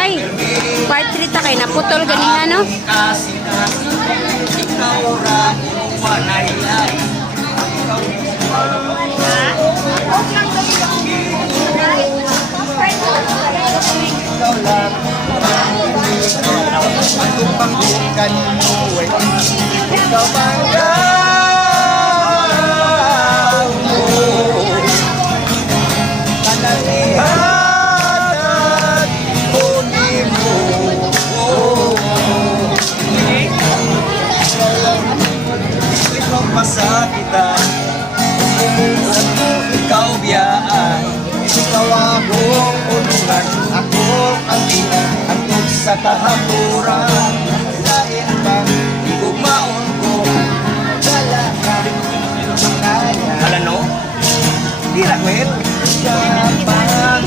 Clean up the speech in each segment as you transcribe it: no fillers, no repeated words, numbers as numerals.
Uy, part 3 ta kay naputol ganina no? Ikaw ra manayay. Ikaw lang ang pangbukan mo. Ikaw banggaw mo. Kanalihan kunin mo. Ikaw masakitan. Ikaw biyaan. Ikaw akong ulungan. Ako ang ina. Ang sa kahapuran. Lain bang igugmaon ko. Dala ka. Hala no? Di rakwet. Kapag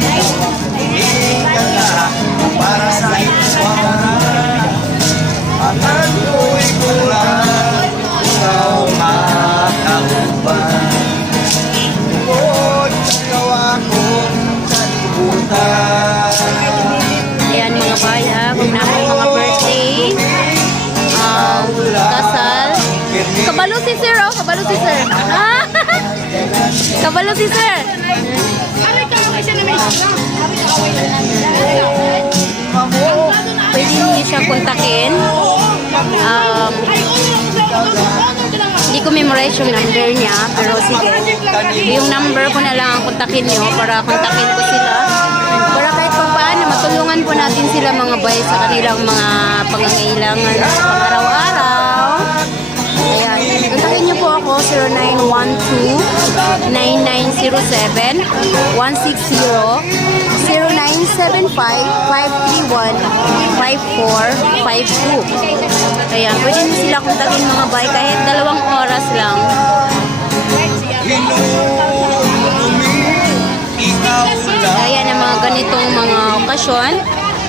ikaw na para sa iswara. Ang ako'y kulang. Ikaw makauban. Ikaw akong kalibutan. Ayan mga baya, kung na mga birthday, kasal. Kabalo si sir, oh, kabalo si sir. Ah, kabalo si sir. Pwede niyo siya kontakin. Hindi ko memorize yung number niya, pero sige. Yung number ko na lang ang kontakin niyo para kontakin ko sila. Para kahit pa paano, matulungan po natin sila mga bay sa kanilang mga pangangailangan sa pang-araw-araw. Ayan. Kontakin niyo po ako 0912-9907-531-5452. Ayan, pwede niyo sila kontakin mga bay kahit 2 oras lang. Ayan ang mga ganitong mga okasyon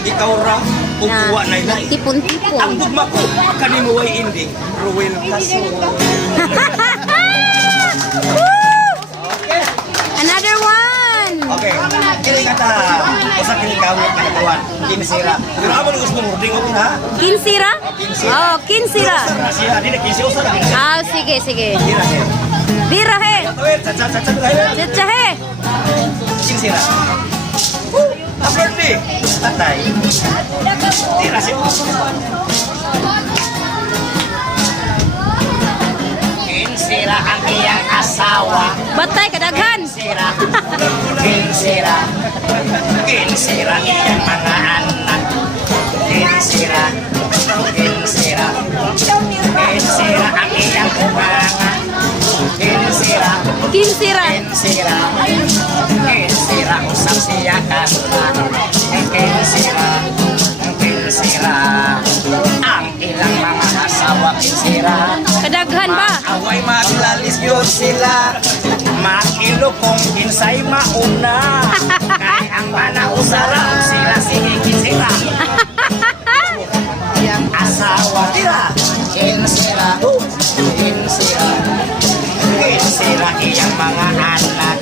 Ikaw ra na upuwa na inay. tipon-tipon. Ang dugma ko, kanimuway ending. Ruel Caso. Another one! Okay. Kini kata, usa kini kawit na katawan. Kinsira. Pero amo ni gusto mo ringot ha? Kinsira? Oh, kinsira. Siya dili kinsi usa na. Ah, sige, sige. Kira siya. Birahe! Tawid, sa dahil. Tsahe! Kinsira. Birthday. Tatay. Tira siya. Kinsira ang iyang asawa. Batay, kadaghan! Kinsira. Kinsira. Kinsira iyang mga anak. Kinsira. Kinsira. Kinsira ang iyang kumanga. Kinsira. Kinsira! Kinsira. Kinsira usap siya kanta. Kinsira. Kinsira. Ang ilang mga asawa kinsira. Kadaghan ba? Away maglalis yun sila. Makilo kung kinsay mauna. Kay ang manausara sila sige kinsira. Yang asawa tira. Kinsira. Kinsira. Kinsira iyang mga anak.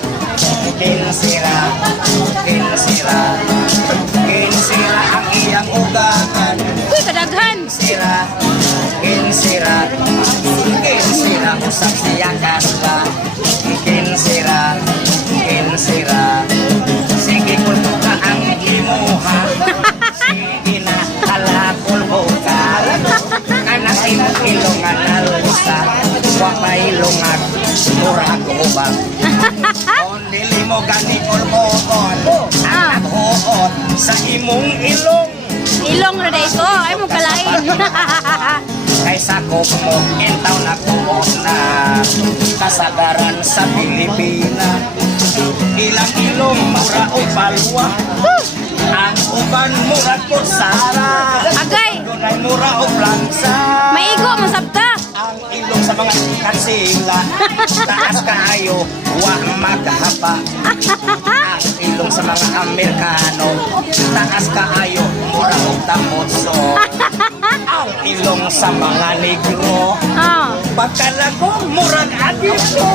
Kinsira. Kinsira. Kinsira ang iyang ugangan. Uy, kadaghan! Kinsira. Kinsira. Kinsira usap siyang kasla. Kinsira. Kinsira. Sige kung ka ang imuha. Sige na kalakol mo ka. Anak ilungan na lusa. Huwag may lungag. Murag ubang. Only mo ganikol mo on. Anak hoon sa imong ilong. Ilong na dito. Ay, mo kalain. Kaysa ko mo entaw na kumo na kasagaran sa Pilipina. Ilang ilong mura o palwa. Ang uban mura ko sara. Agay! Dunay mura o plansa. Maigo, masabta! Ang ilong sa mga kansila. Taas kaayo, wa maghapa. Ang ilong sa mga Amerikano. Taas kaayo, mura o tamotso. Ang ilong sa mga negro. Oh. Pagkalago, murag adito.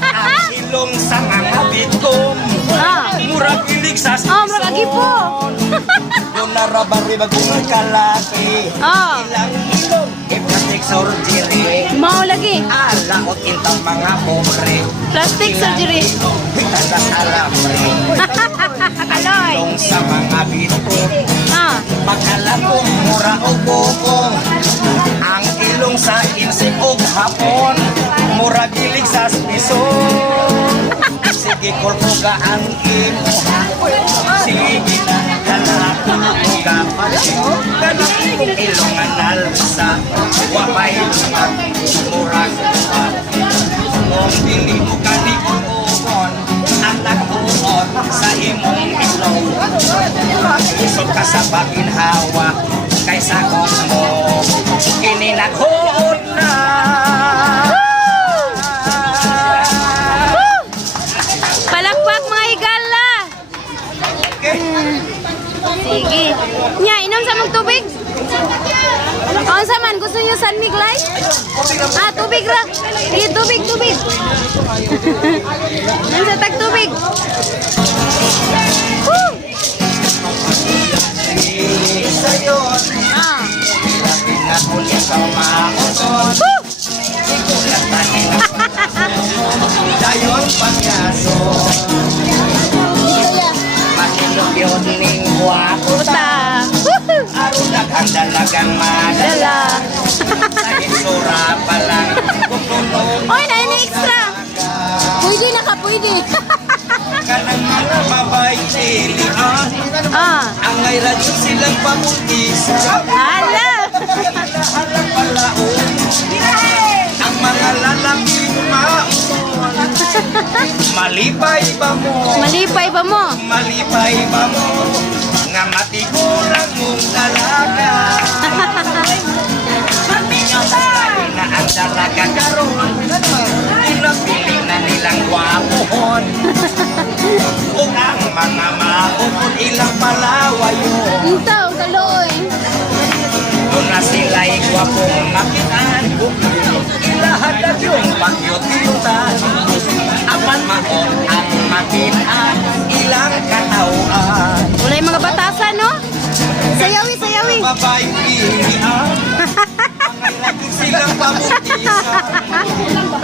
Ang ilong sa mga bitom. Ah. Murag ilig sa Oh, murag agipo. Doon na babaroy bagong kalaki. Oh. Ilang ilong, plastic surgery. Mao lagi. Alaot intang mga pobre. Plastic surgery. Higtas alambre. Kaloy. Ilong sa mga bitbit. Ah. Pagkalapong mura o bukong. Ang ilong sa insik o hapon. Mura gilig sa piso. Sige korpoga ang imo. Sige na kalako o kapatid. Ganang kong ilong analsa. Wapay lumag. Mura sa kung dili mo kanikon ang nag-uot sa imong ilong. Isog ka sa paginhawa kaysa kung mo kininaghoon na. Palakpak mga higala. Sige. Nya, inom sa mong tubig. Ang saman, gusto niyo San Miglay? Ah, tubig ra. Sige, tubig, tubig. Nansa tag tubig. Woo! Sayon, Ah. pinakul niya sa maoton. Woo! Dayon pagyaso. Makinok yun ning guwapo Puta. Woohoo! Aron naghandalagang madala. Dala. Sa insura pa lang kung tunog Oy, na ini extra. Pwede na ka, pwede. ka ng mga babay silihan. Ah. Ang ngay radyo silang pamutisa. Hala. Alam pala ang mga lalaking mauson. Malipay ba mo? Malipay ba mo? Malipay ba mo? Nga matigulang mong dalaga. Na ang dalaga karon. Pinapili na nilang wapuhon. O ang mga maupon ilang palawayon. Intaw, kaloy. Doon na sila'y gwapong makitaan. Ilahat na yung pagyot-yutan. Apan maon ang makitaan. Ilang katauan. Wala yung mga batasan, no? Sayawi, sayawi. Babae pilihan. Ang lagi silang pamutisan.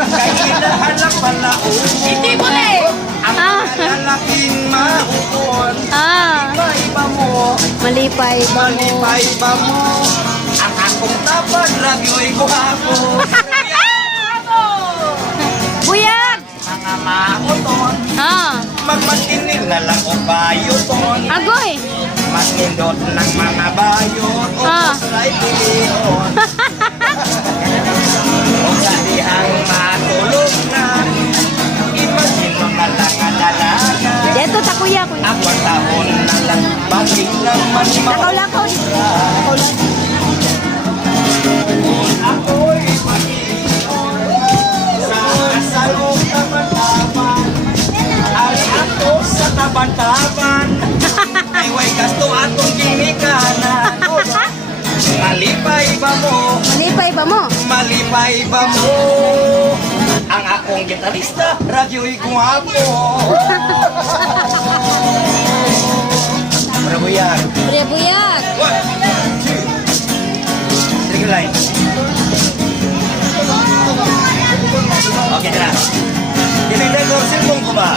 Kay ilahan lang palaon. Hindi mo na eh. Ang mga lalaking maupon. Ah, Iba mo. malipay ba mo? Malipay ba mo? Ang akong tapad lagyo'y guhapo. Buyag! Mga mauton. Ah, Magmatinil na lang o bayuton. agoy! Matindot ng mga bayot. O Ah. puslay piliyon. O sa dihang matulog na. Imagine mo na lang ang dalaga. Dito, takuya ko. Ako taon na lang. Bakit naman Lakaw-lakaw. ako'y mag-iyon sa asalong taban-taban. Ari ako sa taban-taban. Ay way gasto atong ginikanan. Malipay ba mo? Malipay ba mo? Malipay ba mo? Ang akong gitarista, radyo'y guwapo. Bravo yan. Pre, buyag! 1, 2, 3 line. Okay na. Dinigdag ko silpong ko ba?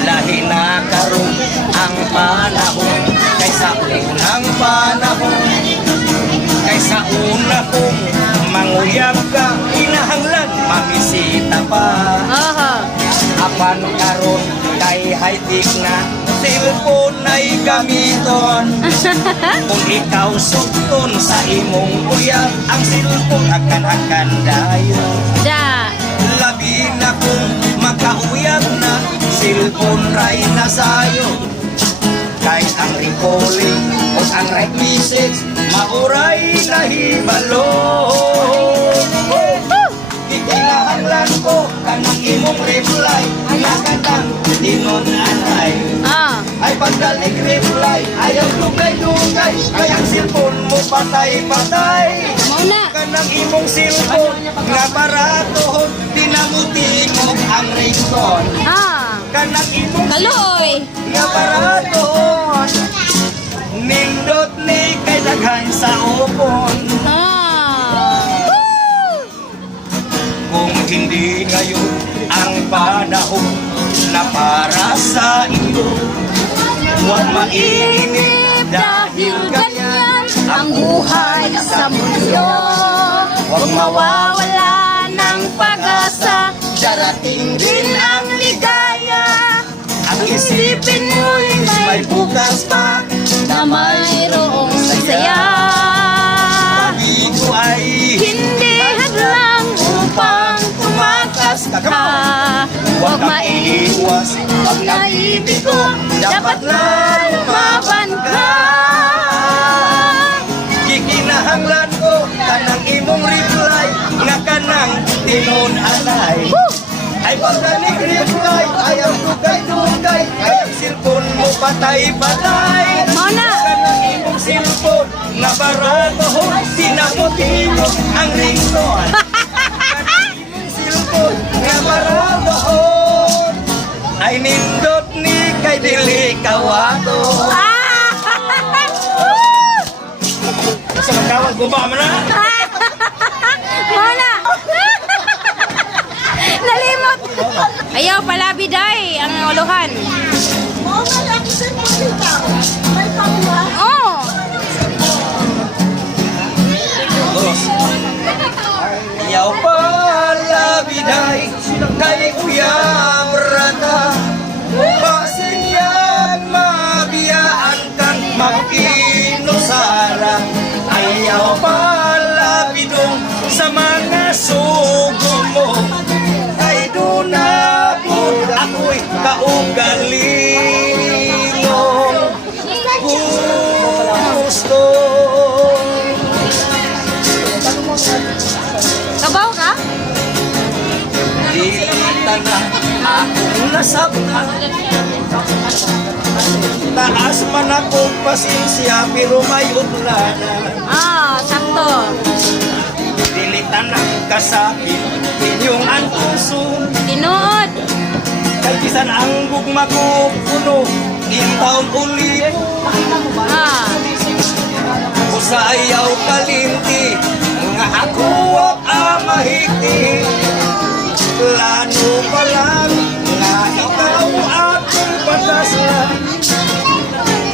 Lahi na karon ang panahon kaysa unang panahon. Kaysa una kong manguyab ka, hinahanglan mamisita pa. Aha. Apan karon kay high-tech na cellphone ay gamiton. Kung ikaw sugton sa imong uyab, ang cellphone akan-akan dayon. Da. Labi na kung makauyab na, cellphone ray na sayo. Kahit ang recalling o ang right message, mauray na hibalo. Ikinahanglan ko kanang imong reply, nakatang dinon anay. Ah. Ay pagdalik reply, ayaw dugay-dugay, kaya ang cellphone mo patay-patay. Mauna. Kanang imong cellphone, nga barato, dinamutingog ang ringtone. Ah. Kanang imong Kaloy. nga barato, hapon. Ah. Kung hindi ngayon ang panahon na para sa iyo, huwag mainip dahil ganyan ang buhay sa mundo. Huwag mawawala ng pag-asa, darating din ang ligaya. Ang isipin mo'y may bukas pa na mayroong saya. Pag-ibig ay Hindi hadlang upang tumakas ka. Huwag maiiwas pag naibig ko, dapat na lumaban ka. Gikinahanglan ko kanang imong reply nga kanang tinon alay. Ay pagdanig reply ayaw dugay-dugay, ay ang cellphone mo patay-patay. Mona. Kanang imong cellphone nga barato, tinamotibo ang ringtone. Kanang imong cellphone nga barato, ay nindot ni kay dili kawato. Sa magkawag guba mo na. Mona. Nalimot. Ayaw pala biday ang uluhan. Oh. Yaw pala biday kay Kuya Brata, basin yan mabiyaan kang mag-inusara. Ayaw pala bidong sa mga sugo mo, ay doon ako ako'y kaugalingong gusto. Kabaw ka? Di na akong nasabtan, taas man akong pasensya pero may udlanan. Ah, sakto. Dilitan ang kasakit inyong ang puso, Tinuod. kay bisan ang gugma ko puno in taon ulit. Ah. Usa ayaw kalinti nga ako amahiti, lano pa lang nga ikaw akong pataslan.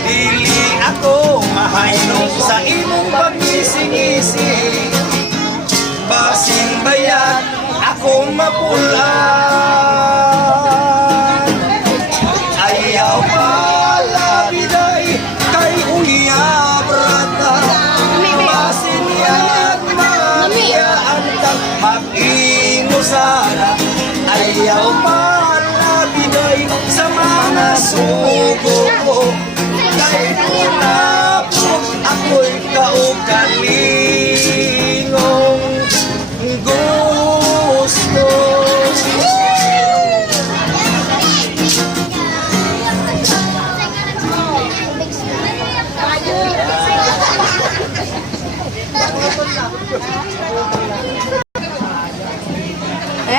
Dili ako mahayong sa imong pagnisingisi, basin bayan ako mapulan. Ayaw pala biday kay Kuya Brata, basin yan mabiyaan kang mag-inusara. Ayaw pala biday sa mga sugo ko, kay muna po ako'y kaugalingong gusto.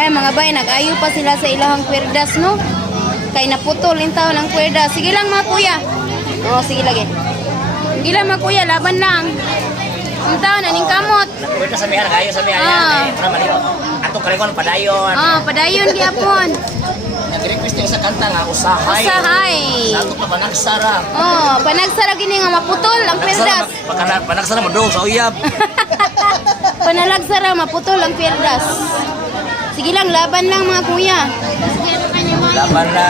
Mga bay, nag-ayo pa sila sa ilahang kwerdas, no? Kay naputol yung taon ng kwerdas. Sige lang mga kuya. Oo, sige lagi. Sige lang mga kuya, laban lang. Ang taon, aning kamot. Pwede sa mihan, kayo sa mihan. Para maliw. Atong kalikon, padayon. Padayon gyapon. Nag-request yung sa kanta nga, usahay. Usahay. Nato pa panagsara. Panagsara gini nga maputol ang kwerdas. Panagsara mo doon sa uyab. Panalagsara, maputol ang kwerdas. Sige lang, laban lang mga kuya. Laban na.